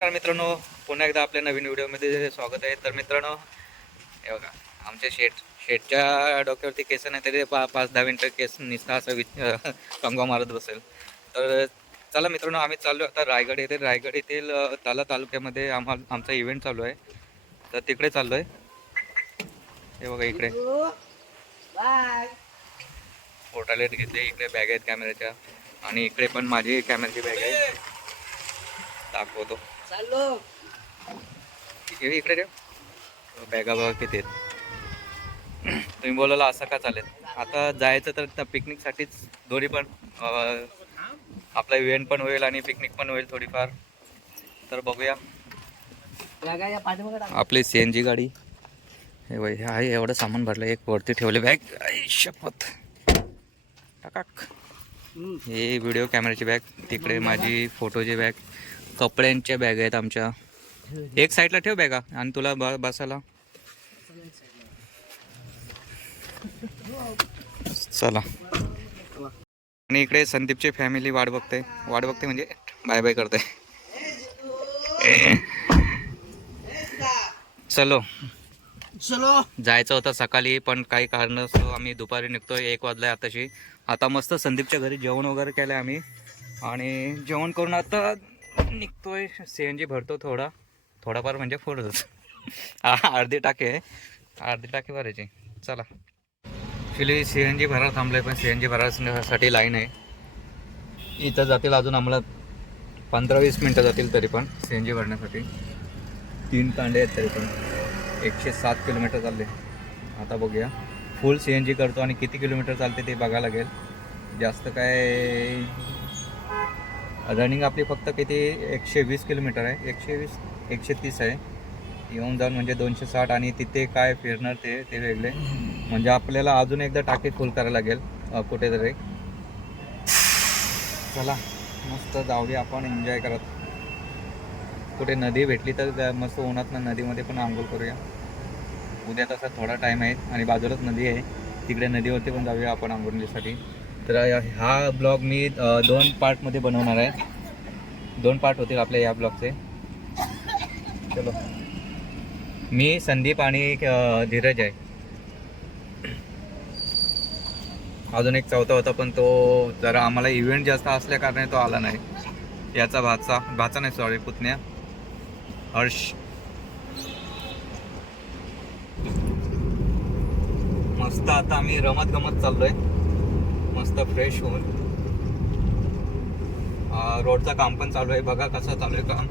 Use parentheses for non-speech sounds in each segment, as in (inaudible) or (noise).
नमस्कार मित्रांनो पुन्हा एकदा आपल्या नवीन व्हिडिओमध्ये स्वागत आहे. तर मित्रांनो हे बघा आमच्या शेट शेटच्या डोक्यावरती केस नाही तरी पा पाच दहा मिनटं केस निसता असं वि (laughs) कंगवा मारत बसेल. तर चला मित्रांनो आम्ही चाललो आता रायगड येथे. रायगड येथील ताला तालुक्यामध्ये आम्हाला आमचा इव्हेंट चालू आहे. तर तिकडे चाललो आहे हे बघा इकडे. फोटालेट घेतले इकडे बॅग आहेत कॅमेऱ्याच्या आणि इकडे पण माझी कॅमेऱ्याची बॅग आहे. दाखवतो. चाललो इकडे ठेव. बॅगा बघा किती तुम्ही बोलायला असं का चालेल? आता जायचं तर पिकनिकसाठीच दोन्ही पण आपला इव्हेंट पण होईल आणि पिकनिक पण होईल थोडीफार. तर बघूया. आपली सी एन जी गाडी. हे बाई हे आहे एवढं सामान भरलं एक वरती ठेवले बॅग. शपथ. टाकाक. हे व्हिडिओ कॅमेऱ्याची बॅग तिकडे माझी फोटोची बॅग. कपड्यांच्या बॅग आहेत आमच्या. एक साईडला ठेव बॅगा आणि तुला ब बसायला. चला. आणि इकडे संदीपची फॅमिली वाट बघते. वाट बघते म्हणजे बाय बाय करते. चलो. चलो. जायचं होतं सकाळी पण काही कारणास्तव आम्ही दुपारी निघतोय. एक वाजलाय आताशी. आता मस्त संदीपच्या घरी जेवण वगैरे केलं आम्ही. आणि जेवण करून आता निघतोय. सी एन जी भरतो थोडा. थोडाफार म्हणजे फोडतोच. अर्धी टाके आहे. अर्धी टाके भरायची. चला. ॲक्च्युली सी एन जी भरा थांबलंय पण सी एन जी भरायसाठी लाईन आहे. इथं जातील अजून आम्हाला पंधरा वीस मिनटं जातील तरी पण सी एन जी भरण्यासाठी. तीन कांडे आहेत तरी पण. एकशे सात किलोमीटर चालले. आता बघूया. फुल सी एन जी करतो आणि किती किलोमीटर चालते ते बघायला लागेल. जास्त काय रनिंग आपली फक्त किती एकशे वीस किलोमीटर आहे. एकशे वीस एकशे तीस आहे. येऊन जाऊन म्हणजे दोनशे साठ आणि तिथे काय फिरणार ते ते वेगळे. म्हणजे आपल्याला अजून एकदा टाकी फुल करायला लागेल कुठेतरी. चला मस्त जाऊया आपण एन्जॉय करत. कुठे नदी भेटली तर मस्त उन्हात ना नदीमध्ये पण आंघोळ करूया. उद्या तसा थोडा टाईम आहे आणि बाजूलाच नदी आहे. तिकडे नदीवरती पण जाऊया आपण आंघोळीसाठी. तर हा ब्लॉग मी दोन पार्टमध्ये बनवणार आहे. दोन पार्ट होतील आपल्या या ब्लॉगचे. चलो. मी संदीप आणि धीरज आहे. अजून एक चौथा होता पण तो जरा आम्हाला इव्हेंट जास्त असल्या कारणाने तो आला नाही. याचा भाचा भाचा नाही सॉरी पुतण्या. हर्ष. मस्त आता आम्ही रमत गमत चाललोय. आता फ्रेश होऊन. रोडचं काम पण चालू आहे. बघा कसं चालू आहे काम.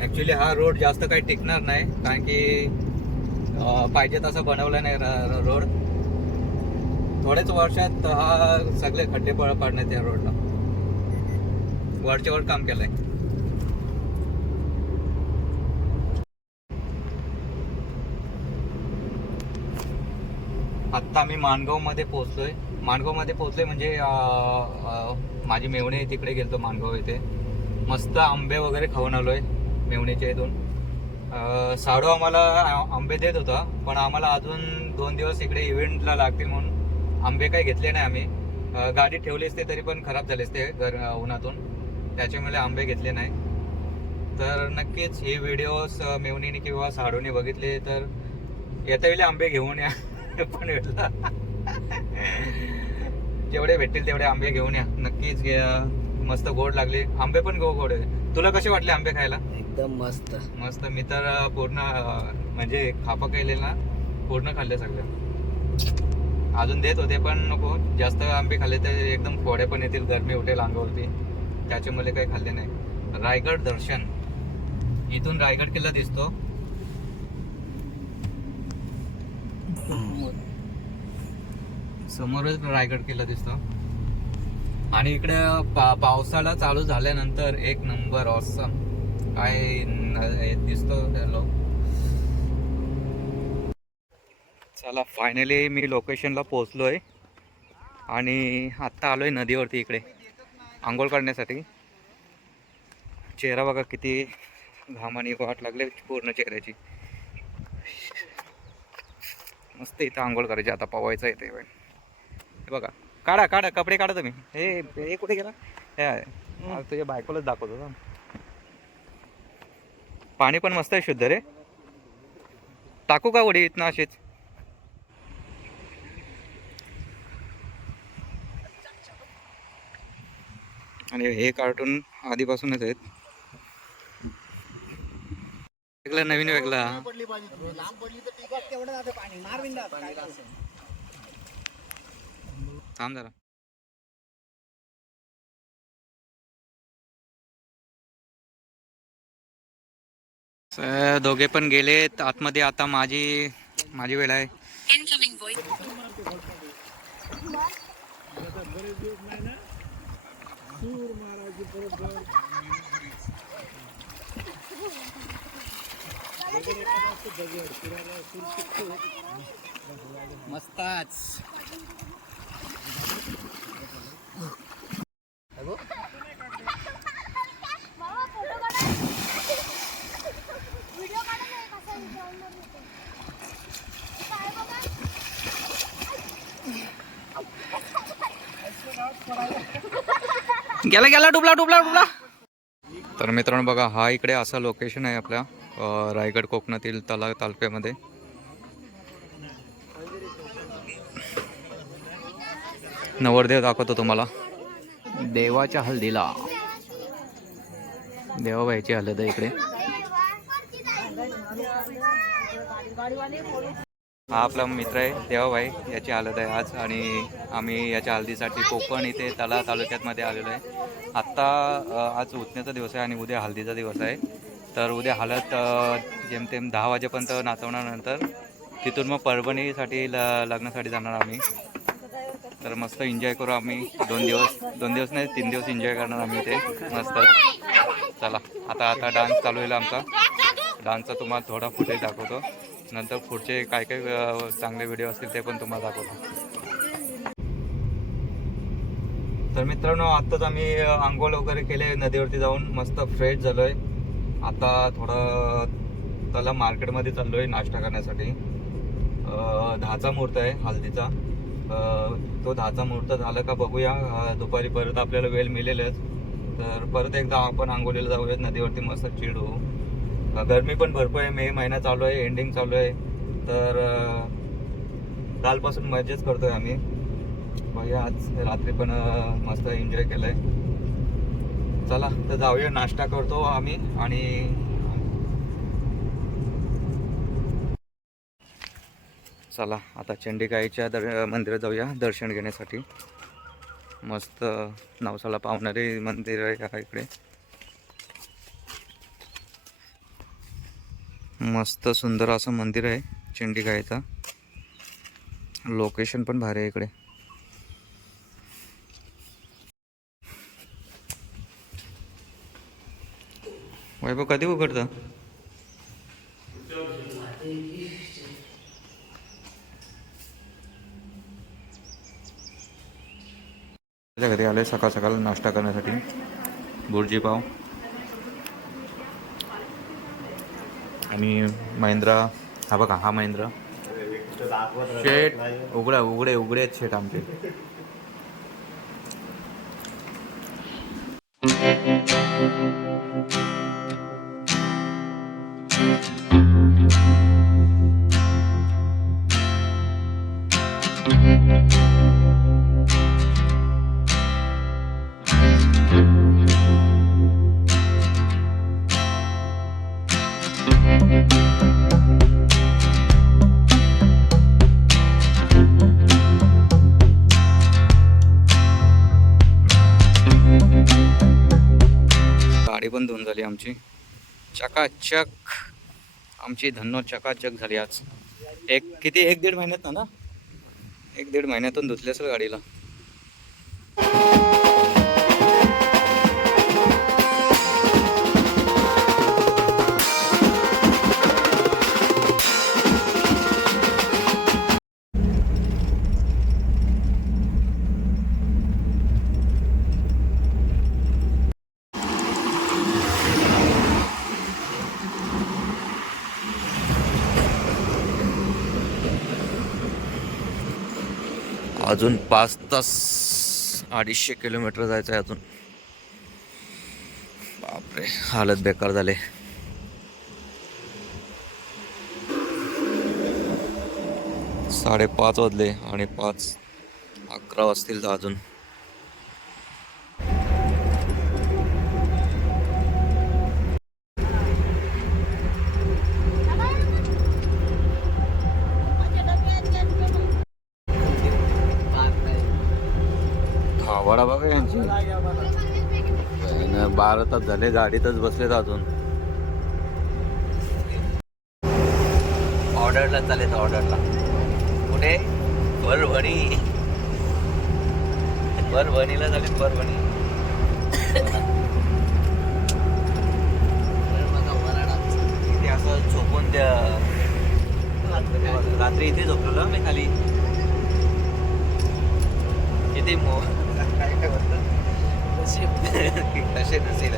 ॲक्च्युली हा रोड जास्त काही टिकणार नाही. कारण की पाहिजे तसं बनवलं नाही रोड थोड्याच वर्षात हा सगळे खड्डे पड पाडण्यात या रोडला वरच्या वर काम केलंय. आत्ता आम्ही माणगावमध्ये माणगावमध्ये पोहोचले म्हणजे माझी मेवणे तिकडे गेलतो माणगाव येथे. मस्त आंबे वगैरे खाऊन आलो आहे मेवणीच्या इथून. साडू आम्हाला आंबे देत होता पण आम्हाला अजून दोन दिवस इकडे इव्हेंटला लागतील म्हणून आंबे काही घेतले नाही आम्ही. गाडी ठेवली असते तरी पण खराब झाले असते घर उन्हातून. त्याच्यामुळे आंबे घेतले नाही. तर नक्कीच हे व्हिडिओज मेवणीने किंवा साडूने बघितले तर येत्या वेळी आंबे घेऊन या. (laughs) पण वेळेला जेवढे भेटतील तेवढे आंबे घेऊन या. नक्कीच घ्या मस्त गोड लागले. आंबे पण गो गोड आहे तुला कसे वाटले आंबे खायला? एकदम मस्त. मस्त. मी तर पूर्ण म्हणजे खापा केले ना पूर्ण खाल्ले सगळं. अजून देत होते पण नको. जास्त आंबे खाल्ले तर एकदम फोडे पण येतील गरमी उठेल अंगावरती त्याच्यामुळे काही खाल्ले नाही. रायगड दर्शन. इथून रायगड किल्ला दिसतो. (clears throat) समोरच रायगड किल्ला दिसतो. आणि इकडे पा पावसाळा चालू झाल्यानंतर एक नंबर ऑसम काय हे दिसतो हॅलो चला फायनली मी लोकेशनला पोहोचलोय. आणि आत्ता आलोय नदीवरती इकडे. आंघोळ करण्यासाठी. चेहरा बघा किती घामाने वाट लागले पूर्ण चेहऱ्याची. मस्त इथं आंघोळ करायची. आता पवायचं येते पण. बघा. काढा काढा कपडे काढा तुम्ही. हे हे कुठे गेला? हे तुझ्या बायकोलाच दाखवतो ना पाणी पण मस्त आहे शुद्ध रे. टाकू का उडी इथनं अशीच? आणि हे कार्टून आधीपासूनच आहेत. वेगळा नवीन वेगळा. थांब जरा स- दोघे पण गेलेत. आतमध्ये आता माझी माझी वेळ आहे. मस्तच मामा फोटो काढा व्हिडिओ काढा ना कसा इंस्टाग्रामवर येतो काय बघा गेला गेला डुबला डुबला डुबला. तर मित्रांनो बघा हा इकडे असा लोकेशन आहे आपल्या रायगड कोकणातील तला तालुक्यामध्ये. नवरदेव दाखवतो तुम्हाला. देवाच्या हल्दीला देवाबाईची हलद आहे इकडे. हा आपला मित्र आहे देवाबाई याची हालत आहे आज आणि आम्ही याच्या हळदीसाठी कोकण इथे तला तालुक्यातमध्ये आलेलो आहे. आत्ता आज उठण्याचा दिवस आहे आणि उद्या हळदीचा दिवस आहे. तर उद्या हालत जेमतेम दहा वाजेपर्यंत नाचवण्यानंतर तिथून मग परभणीसाठी ल लग्नासाठी जाणार आम्ही. तर मस्त एन्जॉय करू आम्ही. दोन दिवस दोन दिवस नाही तीन दिवस एन्जॉय करणार आम्ही इथे. मस्त. चला आता आता डान्स चालू होईल आमचा. डान्सचा तुम्हाला थोडा फुटेज दाखवतो. नंतर पुढचे काय काय चांगले व्हिडिओ असतील ते पण तुम्हाला दाखवतो. तर मित्रांनो आत्ताच आम्ही आंघोळ वगैरे केले नदीवरती जाऊन मस्त फ्रेश झालोय. आता थोडं त्याला मार्केटमध्ये चाललोय नाश्ता करण्यासाठी. दहाचा मुहूर्त आहे हल्दीचा. तो दहाचा मुहूर्त झाला का बघूया. दुपारी परत आपल्याला वेळ मिळेलच. तर परत एकदा आपण आंघोळीला जाऊयात नदीवरती मस्त चिडू गरमी पण भरपूर आहे. मे महिना चालू आहे एंडिंग चालू आहे. तर कालपासून मजेच करतोय आम्ही. बघूया आज रात्री पण मस्त एन्जॉय केलंय. चला तर जाऊया नाश्ता करतो आम्ही आणि चला आता चंडिकाईच्या दर मंदिरात जाऊया दर्शन घेण्यासाठी. मस्त नवसाला पावणारे मंदिर आहे इकडे. मस्त सुंदर असं मंदिर आहे चंडिकाईचं लोकेशन पण भारी आहे इकडे. वैभव कधी उघडतं? घरी आले सकाळ सकाळ नाश्ता करण्यासाठी. बुर्जी पाव. आणि महिंद्रा हा बघा हा महिंद्रा. शेट उघडा उघडे उघडे आहेत शेट आमचे. गाडी पण धुवून झाली आमची. चकाचक. आमची धन्नो चकाचक झाली आज. एक किती? एक दीड महिन्यात ना ना? एक दीड महिन्यातून धुतली असेल गाडीला. अजून पाच तास अडीचशे किलोमीटर जायचं आहे अजून. बापरे हालत बेकार झाले. साडेपाच वाजले आणि पाच अकरा वाजतील तर अजून. तास झाले गाडीतच बसलेत अजून. ऑर्डरला चालेल ऑर्डरला. कुठे परभणी. परभणीला चालेल परभणी. इथे असं झोपून त्या रात्री इथे झोपलेलो मी खाली. किती मो काय काय म्हणतात (laughs) कसे नसेल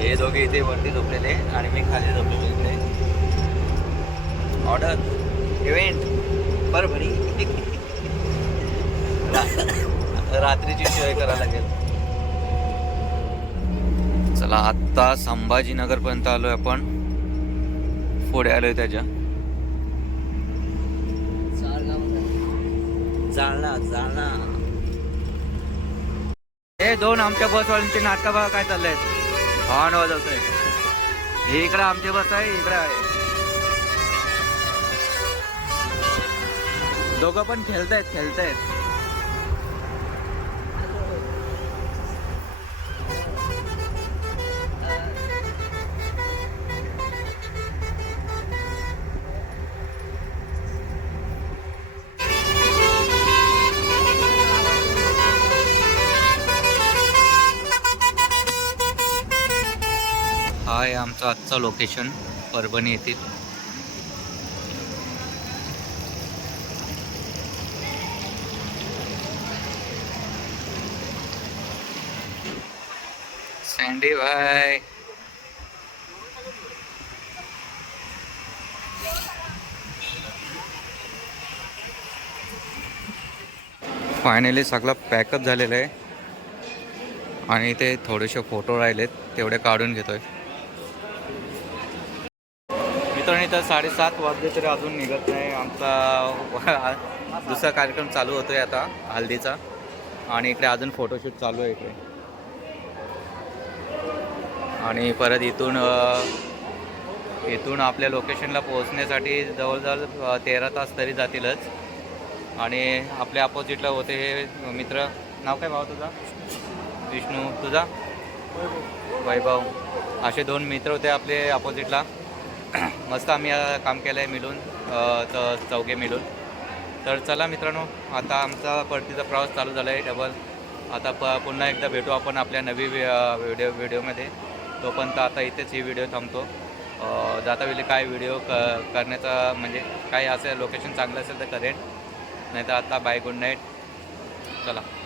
हे दोघे इथे वरती झोपलेले आणि मी खाली झोपलेलो इकडे. ऑर्डर इव्हेंट परभणी रात्रीची सोय करायला लागेल. चला आत्ता संभाजीनगर पर्यंत आलोय आपण. पुढे आलोय त्याच्या. जाळणा जाळणा हे दोन आमच्या बसवाल्यांची नाटकं बघा काय चाललंय हॉर्न वाजवतोय. हे इकडे आमची बस आहे इकडे आहे. दोघं पण खेळतायत खेळतायत. आमचं आजचं लोकेशन परभणी येथील. सँडी भाई फायनली सगळं पॅकअप झालेलं आहे. आणि ते थोडेसे फोटो राहिलेत तेवढे काढून घेतोय मित्रांनी तर साडेसात वाजले तरी अजून निघत नाही. आमचा दुसरा कार्यक्रम चालू होतोय आता हल्दीचा. आणि इकडे अजून फोटोशूट चालू आहे इकडे. आणि परत इथून इथून आपल्या लोकेशनला पोहोचण्यासाठी जवळजवळ तेरा तास तरी जातीलच. आणि आपल्या अपोजिटला होते हे मित्र. नाव काय भाव तुझा? विष्णू. तुझा? वैभव. असे दोन मित्र होते आपले अपोजिटला (coughs) मस्त आम्ही काम केलं आहे मिळून च चौघे मिळून. तर चला मित्रांनो आता आमचा परतीचा प्रवास चालू झाला आहे डबल. आता प पुन्हा एकदा भेटू आपण आपल्या नवी व्हिडिओ व्हिडिओमध्ये. तोपर्यंत आता इथेच ही व्हिडिओ थांबतो. जाता वेळी काय व्हिडिओ क करण्याचा म्हणजे काय असेल लोकेशन चांगलं असेल तर करेन. नाही तर आता बाय गुड नाईट. चला.